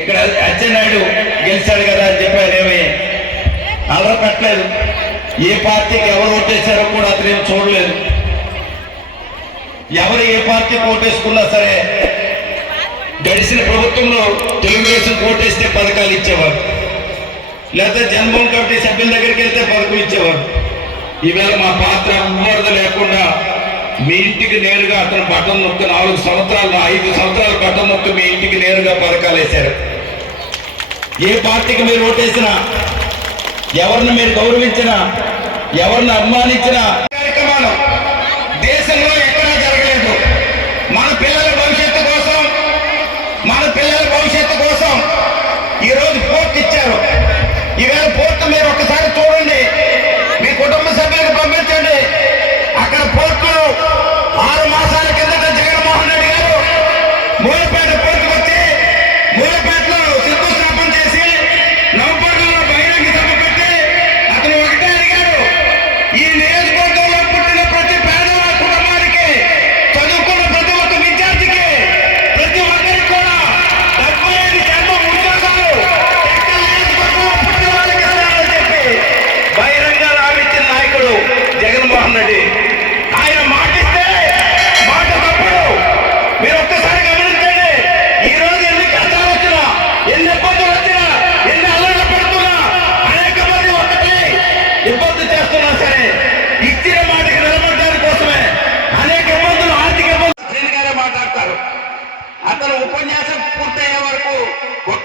ఇక్కడ అచ్చెన్నాయుడు గెలిచాడు కదా అని చెప్పారు ఏమి? అలా పెట్టలేదు. ఏ పార్టీకి ఎవరు ఓటేశారో కూడా అతను చూడలేదు. ఎవరు ఏ పార్టీకి ఓటేసుకున్నా సరే గడిచిన ప్రభుత్వంలో తెలుగుదేశం ఓటేస్తే పథకాలు ఇచ్చేవారు. లేకపోతే జన్మభూమి కమిటీ సభ్యుల దగ్గరికి వెళ్తే పథకం ఇచ్చేవారు. ఈవేళ మా పాత్ర ఇంటికి నేరుగా అతను బట్టం నొక్కి నాలుగు సంవత్సరాలు ఐదు సంవత్సరాలు బట్టం నొక్కి మీ ఇంటికి నేరుగా పథకాలు వేశారు ఏ పార్టీకి మీరు ఓటేసినా ఎవరిని మీరు గౌరవించినా ఎవరిని అభిమానించినా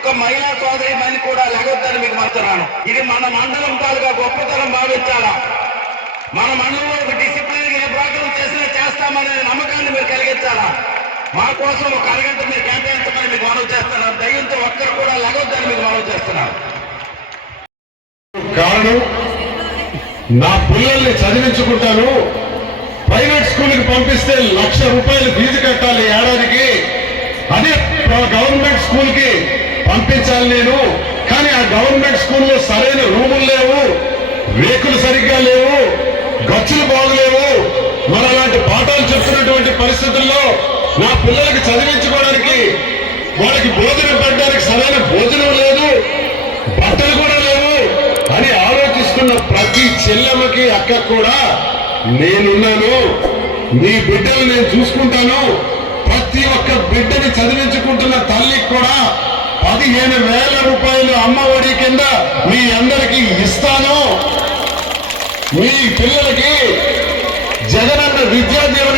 ఒక్క మహిళా సోదరి మని కూడా లెగొద్దని మీకు మాట్లాడాను ఇది మన మండలం తాలూకా గొప్పతనం భావించాలా? మన మండలంలో ఒక డిసిప్లిన్ ఏ ప్రోగ్రాం చేసినా చేస్తామనే నమ్మకాన్ని మీరు కలిగించాలా? మా కోసం ఒక అరగంట మీరు కేటాయించమని మీకు మనవి చేస్తున్నాను. దయ్యంతో ఒక్కరు కూడా లెగొద్దని మీకు మనవి చేస్తున్నాను. కారణం నా పిల్లల్ని చదివించుకుంటాను. ప్రైవేట్ స్కూల్కి పంపిస్తే లక్ష రూపాయలు ఫీజు కట్టాలి ఏడాదికి. అదే గవర్నమెంట్ స్కూల్కి పంపించాలి నేను. కానీ ఆ గవర్నమెంట్ స్కూల్లో సరైన రూములు లేవు రేకులు సరిగ్గా లేవు గచ్చులు బాగులేవు. మరి అలాంటి పాఠాలు చెప్తున్నటువంటి పరిస్థితుల్లో నా పిల్లలకి చదివించుకోవడానికి వాళ్ళకి భోజనం పెట్టడానికి సరైన భోజనం లేదు బట్టలు కూడా లేవు అని ఆలోచిస్తున్న ప్రతి చెల్లెమ్మకి అక్క కూడా నేనున్నాను. నీ బిడ్డలు నేను చూసుకుంటాను. ప్రతి ఒక్క బిడ్డని చదివించుకుంటున్నాను. పదిహేను వేల రూపాయలు అమ్మ ఒడి కింద మీ అందరికి ఇస్తాను. మీ పిల్లలకి జగనన్న విద్యా దీవెన